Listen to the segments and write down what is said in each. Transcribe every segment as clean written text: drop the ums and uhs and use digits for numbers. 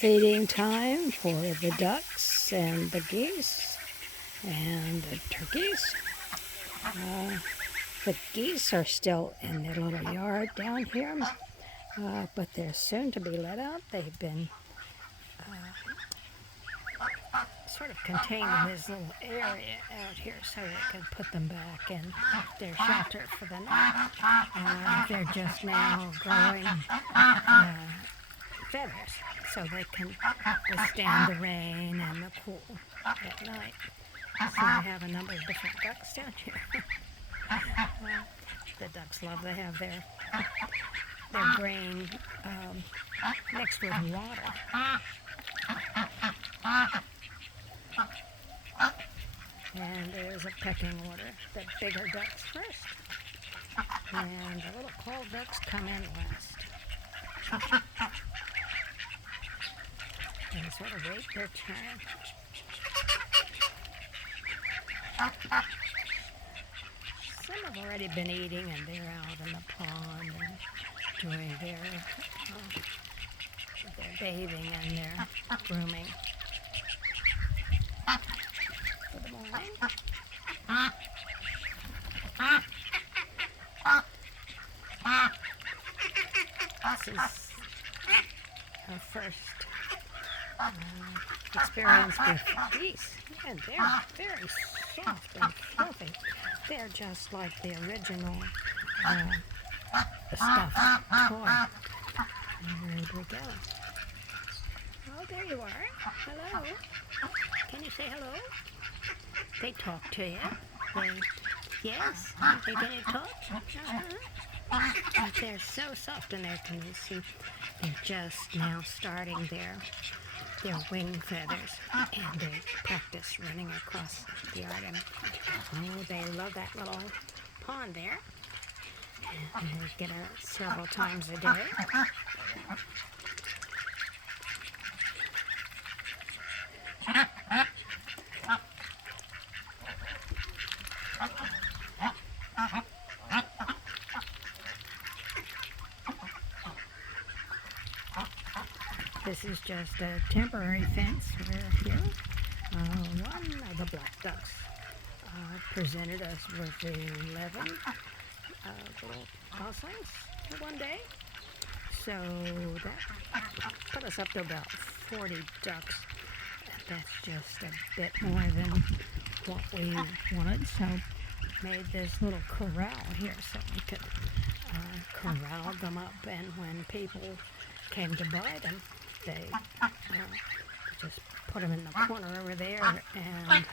Feeding time for the ducks and the geese and the turkeys. The geese are still in their little yard down here, but they're soon to be let out. They've been sort of contained in this little area out here so they can put them back in their shelter for the night. They're just now growing feathers so they can withstand the rain and the cool at night. So I have a number of different ducks down here. The ducks love to have their grain mixed with water. And there's a pecking order. The bigger ducks first, and the little call ducks come in last. They sort of wait their turn. Some have already been eating, and they're out in the pond and doing their bathing and their grooming. Good morning. This is our first experience with geese, and they're very soft and fluffy. They're just like the original stuffed toy. There we go. Oh, there you are. Hello. Can you say hello? They talk to you. Yes, they can talk. But they're so soft, and there can you see they're just now starting their wing feathers, and they practice running across the yard. And oh, they love that little pond there, and they get out several times a day. This is just a temporary fence we're here. One of the black ducks presented us with 11 little goslings one day. So that put us up to about 40 ducks. That's just a bit more than what we wanted. So made this little corral here so we could corral them up. And when people came to buy them, they just put them in the corner over there and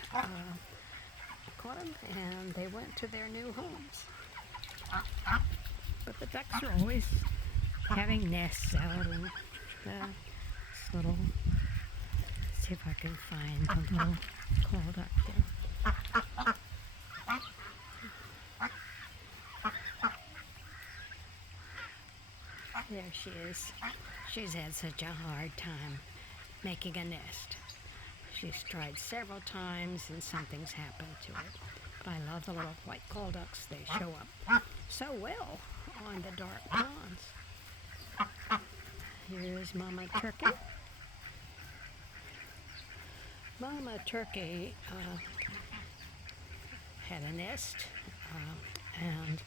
caught them, and they went to their new homes. But the ducks are always having nests out, and this little, see if I can find the little call duck there. There she is. She's had such a hard time making a nest. She's tried several times and something's happened to it. But I love the little white call ducks. They show up so well on the dark ponds. Here's Mama Turkey. Mama Turkey had a nest and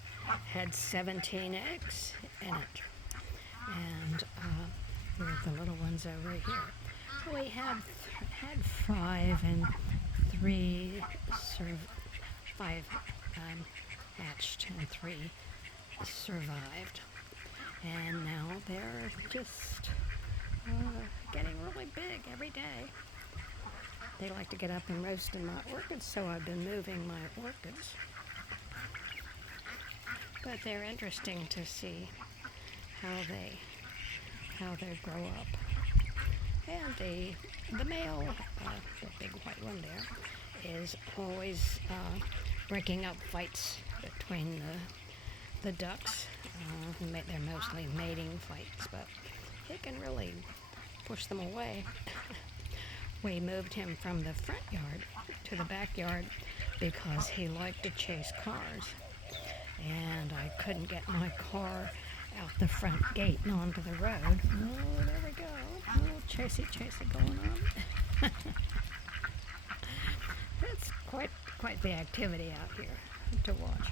had 17 eggs in it. And here are the little ones over here. So we had 5 and 3 5 hatched and 3 survived. And now they're just getting really big every day. They like to get up and roast in my orchids, so I've been moving my orchids. But they're interesting to see how they grow up. And the male, the big white one there, is always breaking up fights between the ducks. They're mostly mating fights, but he can really push them away. We moved him from the front yard to the backyard because he liked to chase cars. And I couldn't get my car out the front gate and onto the road. Oh, there we go. Little chasey going on. It's quite the activity out here to watch.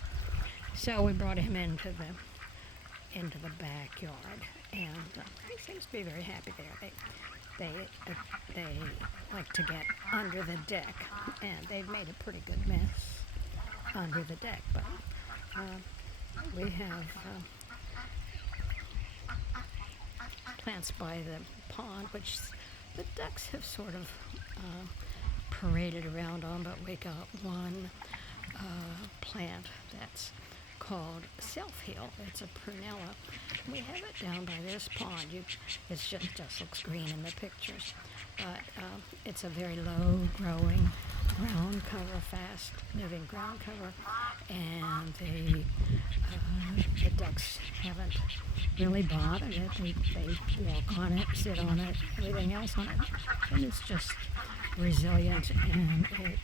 So we brought him into the backyard, and he seems to be very happy there. They like to get under the deck, and they've made a pretty good mess under the deck. But we have plants by the pond, which the ducks have sort of paraded around on, but we got one plant that's called self-heal. It's a prunella. We have it down by this pond. It just looks green in the pictures, but it's a very low-growing ground cover, fast-moving ground cover, and the ducks haven't really bothered it. They walk on it, sit on it, everything else on it, and it's just resilient, and it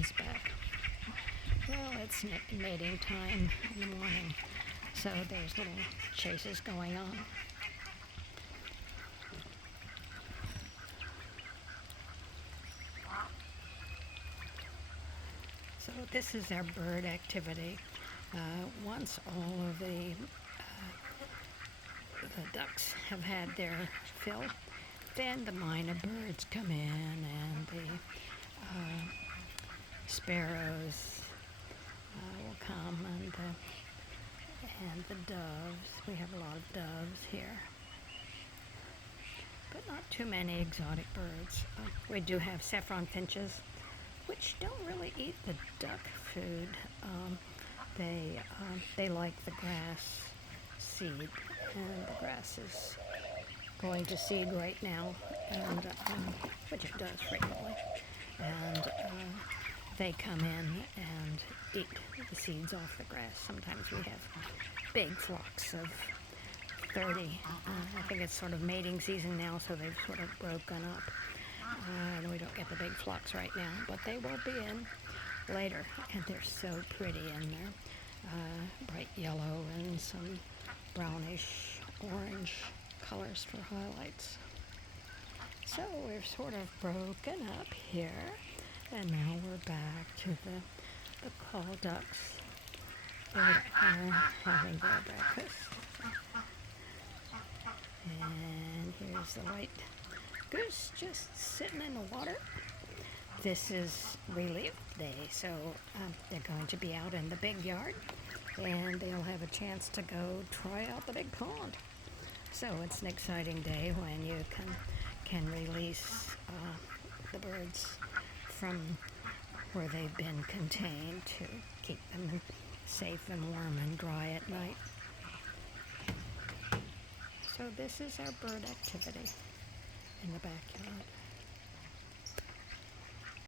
is back. Well, it's mating time in the morning, so there's little chases going on. So this is our bird activity. Once all of the ducks have had their fill, then the minor birds come in, and the sparrows will come, and the doves. We have a lot of doves here, but not too many exotic birds. We do have saffron finches, which don't really eat the duck food. They like the grass seed, and the grass is going to seed right now, and which it does frequently. And they come in and eat the seeds off the grass. Sometimes we have big flocks of 30. I think it's sort of mating season now, so they've sort of broken up. And we don't get the big flocks right now, but they will be in later, and they're so pretty in there. Bright yellow and some brownish orange colors for highlights. So we're sort of broken up here, and now we're back to the call ducks. They are having their breakfast. And here's the white goose just sitting in the water. This is relief day, so they're going to be out in the big yard, and they'll have a chance to go try out the big pond. So it's an exciting day when you can release the birds from where they've been contained to keep them safe and warm and dry at night. So this is our bird activity in the backyard.